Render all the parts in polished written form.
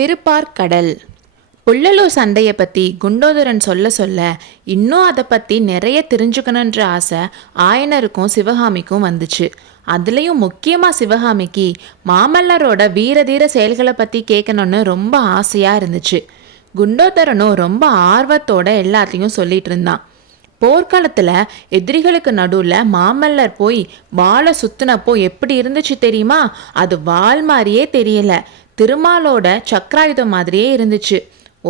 திருப்பார்கடல். புள்ளலூர் சண்டையை பற்றி குண்டோதரன் சொல்ல சொல்ல இன்னும் அதை பற்றி நிறைய தெரிஞ்சுக்கணுன்ற ஆசை ஆயனருக்கும் சிவகாமிக்கும் வந்துச்சு. அதுலேயும் முக்கியமாக சிவகாமிக்கு மாமல்லரோட வீரதீர செயல்களை பற்றி கேட்கணுன்னு ரொம்ப ஆசையாக இருந்துச்சு. குண்டோதரனும் ரொம்ப ஆர்வத்தோட எல்லாத்தையும் சொல்லிட்டு இருந்தான். போர்க்காலத்தில் எதிரிகளுக்கு நடுவில் மாமல்லர் போய் வாளை சுத்தினப்போ எப்படி இருந்துச்சு தெரியுமா? அது வாள் மாதிரியே தெரியல, திருமாலோட சக்கராயுதம் மாதிரியே இருந்துச்சு.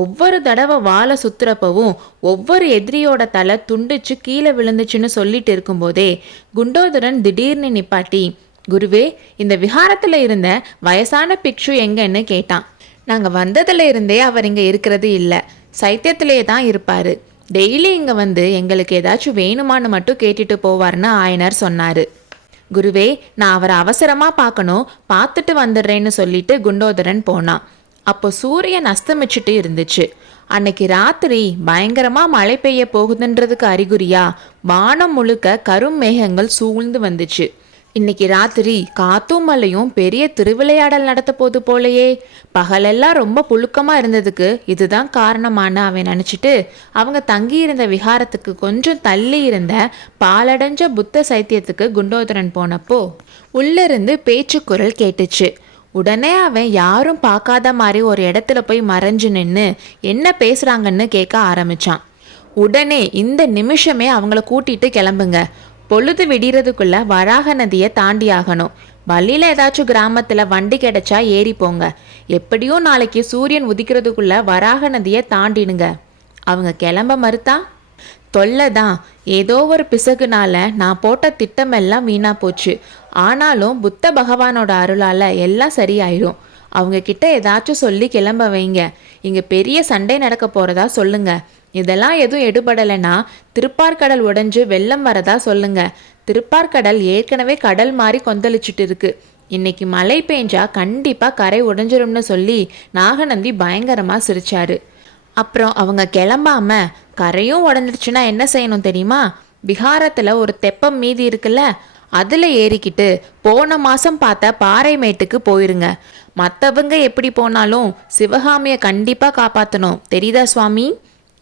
ஒவ்வொரு தடவை வாழை சுத்துறப்பவும் ஒவ்வொரு எதிரியோட தலை துண்டிச்சு கீழே விழுந்துச்சுன்னு சொல்லிட்டு இருக்கும்போதே குண்டோதரன் திடீர்னு நிப்பாட்டி, குருவே, இந்த விஹாரத்தில் இருந்த வயசான பிக்ஷு எங்கன்னு கேட்டான். நாங்கள் வந்ததுல இருந்தே அவர் இங்கே இருக்கிறது இல்லை, சைத்தியத்திலே தான் இருப்பார். டெய்லி இங்கே வந்து எங்களுக்கு ஏதாச்சும் வேணுமான்னு மட்டும் கேட்டுட்டு போவார்னு ஆயனர் சொன்னார். குருவே, நான் அவரை அவசரமாக பார்க்கணும், பார்த்துட்டு வந்துடுறேன்னு சொல்லிட்டு குண்டோதரன் போனான். அப்போ சூரியன் அஸ்தமிச்சுட்டு இருந்துச்சு. அன்னைக்கு ராத்திரி பயங்கரமாக மழை பெய்ய போகுதுன்றதுக்கு அறிகுறியா வானம் முழுக்க கரும் மேகங்கள் சூழ்ந்து வந்துச்சு. இன்னைக்கு ராத்திரி காத்தும் மழையும் பெரிய திருவிளையாடல் நடத்த போது போலையே. பகலெல்லாம் ரொம்ப புழுக்கமாக இருந்ததுக்கு இதுதான் காரணமான அவன் நினச்சிட்டு அவங்க தங்கியிருந்த விஹாரத்துக்கு கொஞ்சம் தள்ளி இருந்த பாலடைஞ்ச புத்த சைத்தியத்துக்கு குண்டோதரன் போனப்போ உள்ளிருந்து பேச்சுக்குரல் கேட்டுச்சு. உடனே அவன் யாரும் பார்க்காத மாதிரி ஒரு இடத்துல போய் மறைஞ்சு நின்று என்ன பேசுகிறாங்கன்னு கேட்க ஆரம்பித்தான். உடனே இந்த நிமிஷமே அவங்கள கூட்டிட்டு கிளம்புங்க, பொழுது விடிறதுக்குள்ள வராக நதியை தாண்டி ஆகணும். வழியில் ஏதாச்சும் கிராமத்தில் வண்டி கிடைச்சா ஏறி போங்க, எப்படியும் நாளைக்கு சூரியன் உதிக்கிறதுக்குள்ள வராக நதியை தாண்டிடுங்க. அவங்க கிளம்ப மறுத்தா தொல்லை தான், ஏதோ ஒரு பிசகுனால நான் போட்ட திட்டமெல்லாம் வீணா போச்சு. ஆனாலும் புத்த பகவானோட அருளால் எல்லாம் சரியாயிரும். அவங்க கிட்ட ஏதாச்சும் சொல்லி கிளம்ப வைங்க. இங்கே பெரிய சண்டை நடக்க போகிறதா சொல்லுங்க. இதெல்லாம் எதுவும் எடுபடலைன்னா திருப்பார்கடல் உடைஞ்சு வெள்ளம் வரதா சொல்லுங்க. திருப்பார்கடல் ஏற்கனவே கடல் மாதிரி கொந்தளிச்சுட்டு இருக்கு. இன்னைக்கு மழை பெஞ்சா கண்டிப்பாக கரை உடைஞ்சிரும்னு சொல்லி நாகநந்தி பயங்கரமாக சிரிச்சாரு. அப்புறம் அவங்க கிளம்பாம கரையும் உடஞ்சிருச்சுன்னா என்ன செய்யணும் தெரியுமா? விஹாரத்தில் ஒரு தெப்பம் மீதி இருக்குல்ல, அதில் ஏறிக்கிட்டு போன மாதம் பார்த்த பாறை மேட்டுக்கு போயிருங்க. மற்றவங்க எப்படி போனாலும் சிவகாமியை கண்டிப்பாக காப்பாற்றணும், தெரியுதா சுவாமி?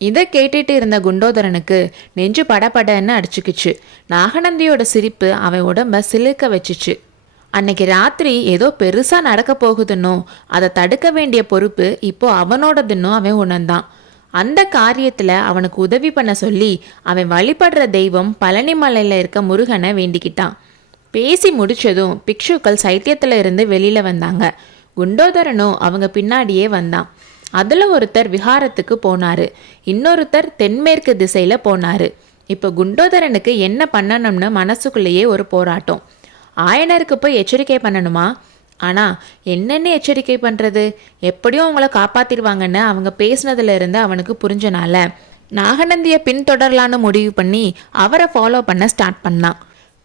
இதை கேட்டுட்டு இருந்த குண்டோதரனுக்கு நெஞ்சு படபடன்னு அடிச்சுக்கிச்சு. நாகநந்தியோட சிரிப்பு அவன் உடம்ப சிலிர்க்க வச்சுச்சு. அன்னைக்கு ராத்திரி ஏதோ பெருசாக நடக்க போகுதுன்னோ அதை தடுக்க வேண்டிய பொறுப்பு இப்போ அவனோடதுன்னோ அவன் உணர்ந்தான். அந்த காரியத்தில் அவனுக்கு உதவி பண்ண சொல்லி அவன் வழிபடுற தெய்வம் பழனி மலையில் இருக்க முருகனை வேண்டிக்கிட்டான். பேசி முடிச்சதும் பிக்ஷுக்கள் சைத்தியத்தில் இருந்து வெளியில் வந்தாங்க. குண்டோதரனும் அவங்க பின்னாடியே வந்தான். அதில் ஒருத்தர் விஹாரத்துக்கு போனார், இன்னொருத்தர் தென்மேற்கு திசையில் போனார். இப்போ குண்டோதரனுக்கு என்ன பண்ணணும்னு மனசுக்குள்ளேயே ஒரு போராட்டம். ஆயனருக்கு போய் எச்சரிக்கை பண்ணணுமா? ஆனால் என்னென்ன எச்சரிக்கை பண்ணுறது? எப்படியும் அவங்கள காப்பாற்றிடுவாங்கன்னு அவங்க பேசினதுல இருந்து அவனுக்கு புரிஞ்சனால நாகநந்தியை பின்தொடரலான்னு முடிவு பண்ணி அவரை ஃபாலோ பண்ண ஸ்டார்ட் பண்ணான்.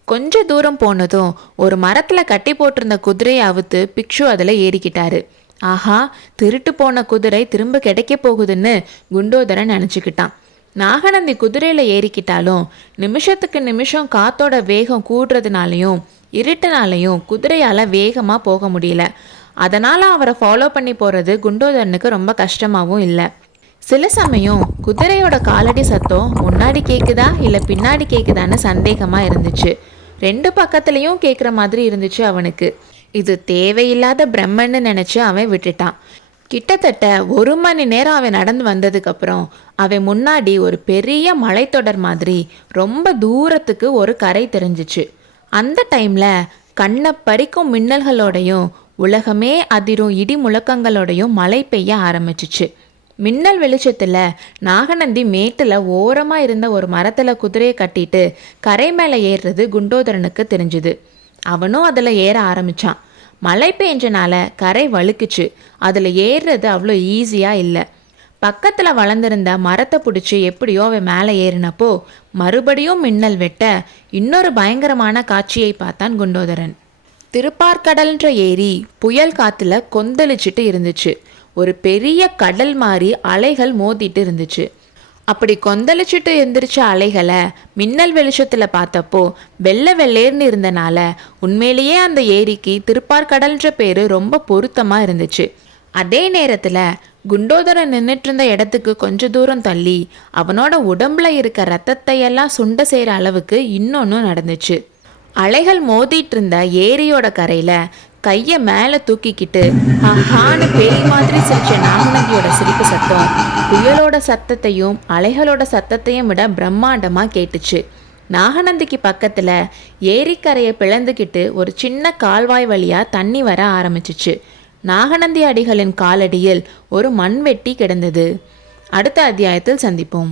கொஞ்ச தூரம் போனதும் ஒரு மரத்தில் கட்டி போட்டிருந்த குதிரையை அவுத்து பிக்ஷு அதில் ஏறிக்கிட்டாரு. ஆஹா, திருட்டு போன குதிரை திரும்ப கிடைக்க போகுதுன்னு குண்டோதரன் நினச்சிக்கிட்டான். நாகநந்தி குதிரையில் ஏறிக்கிட்டாலும் நிமிஷத்துக்கு நிமிஷம் காத்தோட வேகம் கூடுறதுனாலையும் இருட்டுனாலையும் குதிரையால் வேகமாக போக முடியல. அதனால் அவரை ஃபாலோ பண்ணி போகிறது குண்டோதரனுக்கு ரொம்ப கஷ்டமாகவும் இல்லை. சில சமயம் குதிரையோட காலடி சத்தம் முன்னாடி கேட்குதா இல்லை பின்னாடி கேட்குதான்னு சந்தேகமாக இருந்துச்சு. ரெண்டு பக்கத்துலேயும் கேட்குற மாதிரி இருந்துச்சு அவனுக்கு. இது தேவையில்லாத பிரம்மன்னு நினச்சி அவன் விட்டுட்டான். கிட்டத்தட்ட 1 மணி நேரம் அவன் நடந்து வந்ததுக்கப்புறம் அவன் முன்னாடி ஒரு பெரிய மலைத்தொடர் மாதிரி ரொம்ப தூரத்துக்கு ஒரு கரை தெரிஞ்சிச்சு. அந்த டைமில் கண்ணை பறிக்கும் மின்னல்களோடையும் உலகமே அதிரும் இடி முழக்கங்களோடையும் மழை பெய்ய ஆரம்பிச்சிச்சு. மின்னல் வெளிச்சத்தில் நாகநந்தி மேட்டில் ஓரமாக இருந்த ஒரு மரத்தில் குதிரையை கட்டிட்டு கரை மேலே ஏறுறது குண்டோதரனுக்கு தெரிஞ்சுது. அவனும் அதில் ஏற ஆரம்பித்தான். மழை பெஞ்சனால கரை வழுக்குச்சு. அதில் ஏறுறது அவ்வளோ ஈஸியாக இல்லை. பக்கத்தில் வளர்ந்துருந்த மரத்தை பிடிச்சி எப்படியோ அவன் மேலே ஏறினப்போ மறுபடியும் மின்னல் வெட்ட இன்னொரு பயங்கரமான காட்சியை பார்த்தான் குண்டோதரன். திருப்பார்கடல்ன்ற ஏரி புயல் காற்றுல கொந்தளிச்சிட்டு இருந்துச்சு. ஒரு பெரிய கடல் மாதிரி அலைகள் மோதிட்டு இருந்துச்சு. அப்படி கொந்தளிச்சுட்டு எந்திரிச்ச அலைகளை மின்னல் வெளிச்சத்தில் பார்த்தப்போ வெள்ளை வெள்ளேர்னு இருந்தனால உண்மையிலேயே அந்த ஏரிக்கு திருப்பார்கடல்ன்ற பேர் ரொம்ப பொருத்தமாக இருந்துச்சு. அதே நேரத்துல குண்டோதரன் நின்றுட்டு இருந்த இடத்துக்கு கொஞ்ச தூரம் தள்ளி அவனோட உடம்புல இருக்க ரத்தத்தை எல்லாம் சுண்ட செய்யற அளவுக்கு இன்னொன்னும் நடந்துச்சு. அலைகள் மோதிட்டு இருந்த ஏரியோட கரையில கைய மேல தூக்கிக்கிட்டு ஹான்னு பேய் மாதிரி சிரிச்ச நாகநந்தியோட சிரிப்பு சத்தம் புயலோட சத்தத்தையும் அலைகளோட சத்தத்தையும் விட பிரம்மாண்டமா கேட்டுச்சு. நாகநந்திக்கு பக்கத்துல ஏரிக்கரையை பிளந்துக்கிட்டு ஒரு சின்ன கால்வாய் வழியா தண்ணி வர ஆரம்பிச்சிச்சு. நாகநந்தி அடிகளின் காலடியில் ஒரு மண்வெட்டி கிடந்தது. அடுத்த அத்தியாயத்தில் சந்திப்போம்.